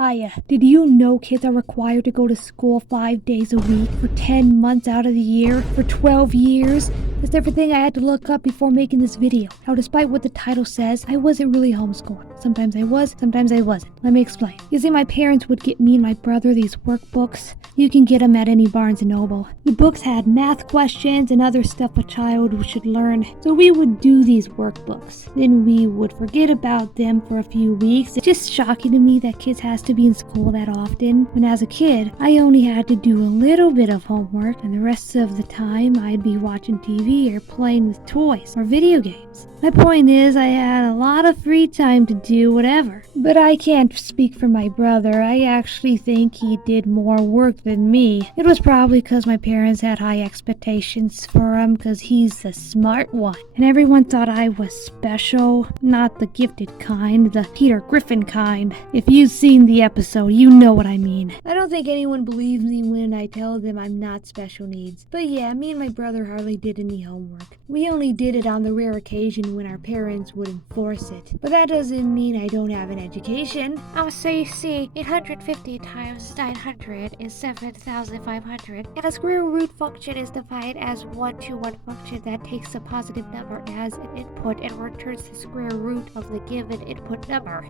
Aya, did you know kids are required to go to school 5 days a week for 10 months out of the year for 12 years? That's everything I had to look up before making this video. Now, despite what the title says, I wasn't really homeschooled. Sometimes I was, sometimes I wasn't. Let me explain. You see, my parents would get me and my brother these workbooks. You can get them at any Barnes & Noble. The books had math questions and other stuff a child should learn. So we would do these workbooks. Then we would forget about them for a few weeks. It's just shocking to me that kids has to be in school that often. When as a kid, I only had to do a little bit of homework, and the rest of the time I'd be watching TV or playing with toys or video games. My point is, I had a lot of free time to do whatever. But I can't speak for my brother. I actually think he did more work than me. It was probably because my parents had high expectations for him because he's the smart one. And everyone thought I was special. Not the gifted kind, the Peter Griffin kind. If you've seen the episode, you know what I mean. I don't think anyone believes me when I tell them I'm not special needs. But yeah, me and my brother hardly did any homework. We only did it on the rare occasion when our parents would enforce it. But that doesn't mean I don't have an education. Oh, so you see, 850 times 900 is 7,500, and a square root function is defined as one-to-one function that takes a positive number as an input and returns the square root of the given input number.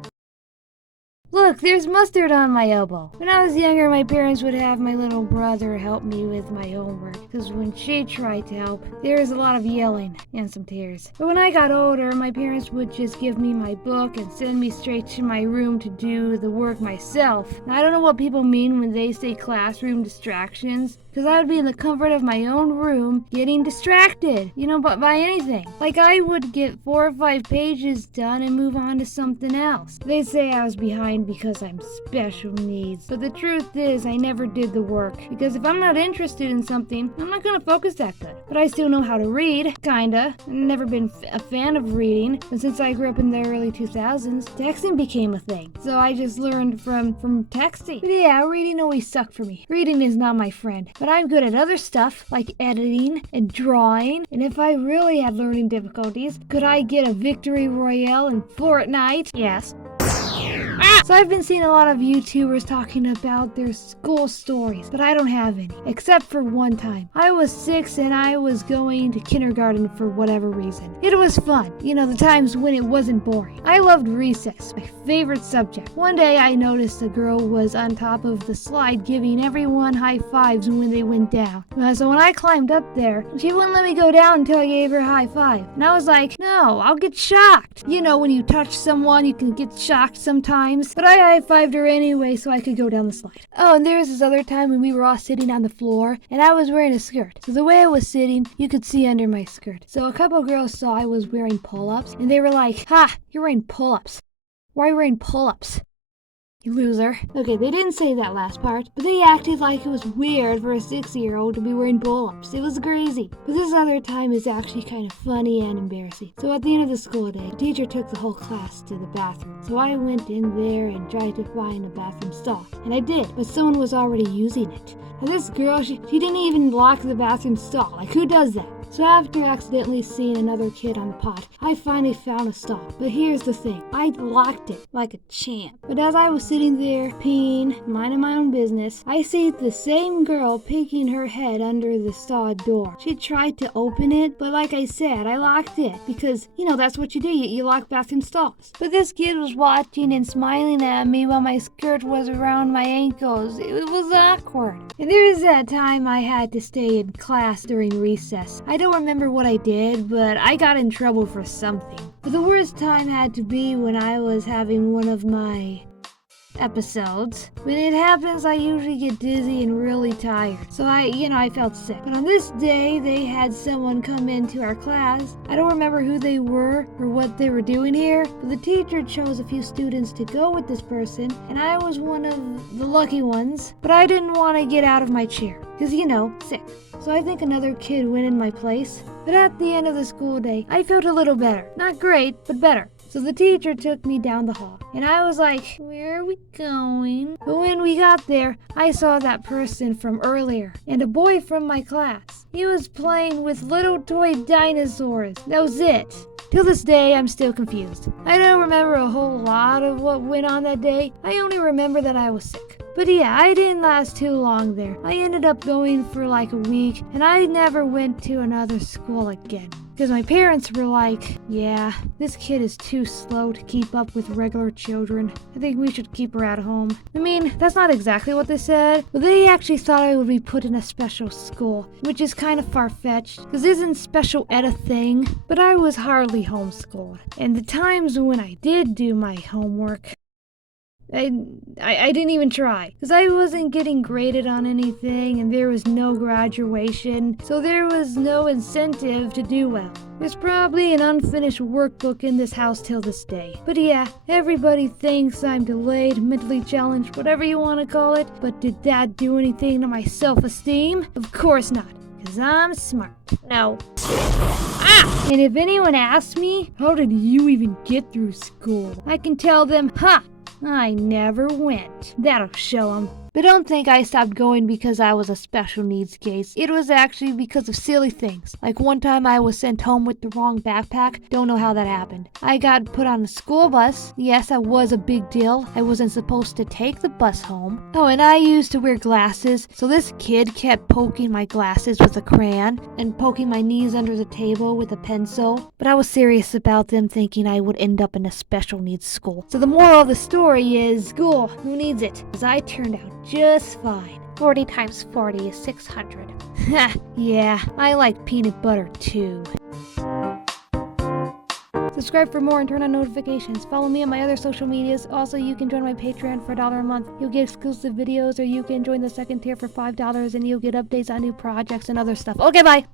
Look, there's mustard on my elbow. When I was younger, my parents would have my little brother help me with my homework, because when she tried to help, there was a lot of yelling and some tears. But when I got older, my parents would just give me my book and send me straight to my room to do the work myself. Now, I don't know what people mean when they say classroom distractions, because I would be in the comfort of my own room getting distracted, but by anything. Like I would get 4 or 5 pages done and move on to something else. They say I was behind because I'm special needs, but the truth is I never did the work, because if I'm not interested in something, I'm not going to focus that good. But I still know how to read, kinda. I've never been a fan of reading, but since I grew up in the early 2000s, texting became a thing. So I just learned from texting. But yeah, reading always sucked for me. Reading is not my friend, but I'm good at other stuff like editing and drawing, and if I really had learning difficulties, could I get a victory royale in Fortnite? Yes. So I've been seeing a lot of YouTubers talking about their school stories, but I don't have any, except for one time. I was 6 and I was going to kindergarten for whatever reason. It was fun, the times when it wasn't boring. I loved recess, my favorite subject. One day I noticed a girl was on top of the slide giving everyone high fives when they went down. So when I climbed up there, she wouldn't let me go down until I gave her a high five. And I was like, no, I'll get shocked. When you touch someone, you can get shocked sometimes. But I high-fived her anyway so I could go down the slide. Oh, and there was this other time when we were all sitting on the floor, and I was wearing a skirt. So the way I was sitting, you could see under my skirt. So a couple girls saw I was wearing pull-ups, and they were like, "Ha, you're wearing pull-ups. Why are you wearing pull-ups? You loser." Okay, they didn't say that last part, but they acted like it was weird for a 6-year-old to be wearing pull-ups. It was crazy. But this other time is actually kind of funny and embarrassing. So at the end of the school day, the teacher took the whole class to the bathroom. So I went in there and tried to find a bathroom stall. And I did, but someone was already using it. And this girl, she didn't even lock the bathroom stall. Like, who does that? So after accidentally seeing another kid on the pot, I finally found a stall. But here's the thing, I locked it like a champ. But as I was sitting there peeing, minding my own business, I see the same girl peeking her head under the stall door. She tried to open it, but like I said, I locked it because, that's what you do, you lock bathroom stalls. But this kid was watching and smiling at me while my skirt was around my ankles. It was awkward. And there was that time I had to stay in class during recess. I don't remember what I did, but I got in trouble for something. But the worst time had to be when I was having one of my episodes. When it happens, I usually get dizzy and really tired. So I felt sick. But on this day, they had someone come into our class. I don't remember who they were or what they were doing here, but the teacher chose a few students to go with this person, and I was one of the lucky ones. But I didn't want to get out of my chair, because, sick. So I think another kid went in my place. But at the end of the school day, I felt a little better. Not great, but better. So the teacher took me down the hall, and I was like, where are we going? But when we got there, I saw that person from earlier, and a boy from my class. He was playing with little toy dinosaurs. That was it. Till this day, I'm still confused. I don't remember a whole lot of what went on that day. I only remember that I was sick. But yeah, I didn't last too long there. I ended up going for like a week, and I never went to another school again. Because my parents were like, yeah, this kid is too slow to keep up with regular children. I think we should keep her at home. I mean, that's not exactly what they said, but they actually thought I would be put in a special school, which is kind of far-fetched, because isn't special ed a thing? But I was hardly homeschooled. And the times when I did do my homework, I didn't even try, because I wasn't getting graded on anything, and there was no graduation, so there was no incentive to do well. There's probably an unfinished workbook in this house till this day. But yeah, everybody thinks I'm delayed, mentally challenged, whatever you want to call it, but did that do anything to my self-esteem? Of course not, because I'm smart. No. Ah! And if anyone asks me, how did you even get through school? I can tell them, ha! I never went. That'll show 'em. But don't think I stopped going because I was a special needs case. It was actually because of silly things. Like one time I was sent home with the wrong backpack. Don't know how that happened. I got put on a school bus. Yes, that was a big deal. I wasn't supposed to take the bus home. Oh, and I used to wear glasses. So this kid kept poking my glasses with a crayon and poking my knees under the table with a pencil. But I was serious about them thinking I would end up in a special needs school. So the moral of the story is school. Who needs it? Because I turned out just fine. 40 times 40 is 600. Ha, yeah, I like peanut butter too. Subscribe for more and turn on notifications. Follow me on my other social medias. Also, you can join my Patreon for $1 a month. You'll get exclusive videos, or you can join the second tier for $5 and you'll get updates on new projects and other stuff. Okay, bye!